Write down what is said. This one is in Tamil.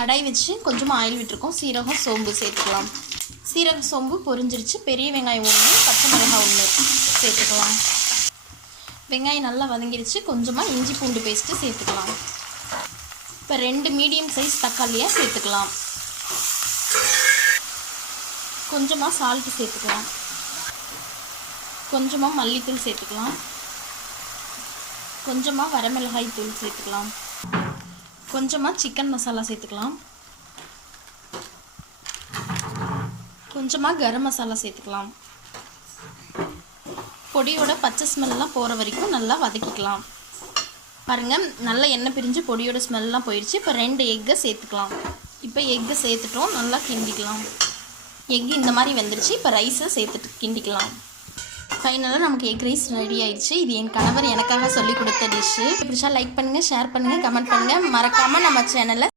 கடாய் வச்சு கொஞ்சமாக ஆயில் விட்டுருக்கோம். சீரகம் சோம்பு சேர்த்துக்கலாம். சீரகம் சோம்பு பொரிஞ்சிருச்சு. பெரிய வெங்காயம் 1, பச்சை மிளகாய் 1 சேர்த்துக்கலாம். வெங்காயம் நல்லா வதங்கிருச்சு. கொஞ்சமாக இஞ்சி பூண்டு பேஸ்ட்டு சேர்த்துக்கலாம். இப்போ 2 மீடியம் சைஸ் தக்காளியாக சேர்த்துக்கலாம். கொஞ்சமாக சால்ட்டு சேர்த்துக்கலாம். கொஞ்சமாக மல்லித்தூள் சேர்த்துக்கலாம். கொஞ்சமாக வரமிளகாய் தூள் சேர்த்துக்கலாம். கொஞ்சமாக சிக்கன் மசாலா சேர்த்துக்கலாம். கொஞ்சமாக கரம் மசாலா சேர்த்துக்கலாம். பொடியோட பச்சை ஸ்மெல்லாம் போகிற வரைக்கும் நல்லா வதக்கிக்கலாம். பாருங்கள், நல்லா எண்ணெய் பிரிஞ்சு பொடியோட ஸ்மெல்லாம் போயிடுச்சு. இப்போ 2 எக்கை சேர்த்துக்கலாம். இப்போ எக்கை சேர்த்துட்டோம். நல்லா கிண்டிக்கலாம். எக்கு இந்த மாதிரி வெந்துருச்சு. இப்போ ரைஸை சேர்த்துட்டு கிண்டிக்கலாம். ஃபைனலாக நமக்கு எக் ரைஸ் ரெடி ஆயிடுச்சு. இது என் கணவர் எனக்காக சொல்லிக் கொடுத்த டிஷ்ஷு. பிடிச்சா லைக் பண்ணுங்கள், ஷேர் பண்ணுங்கள், கமெண்ட் பண்ணுங்கள். மறக்காமல் நம்ம சேனலை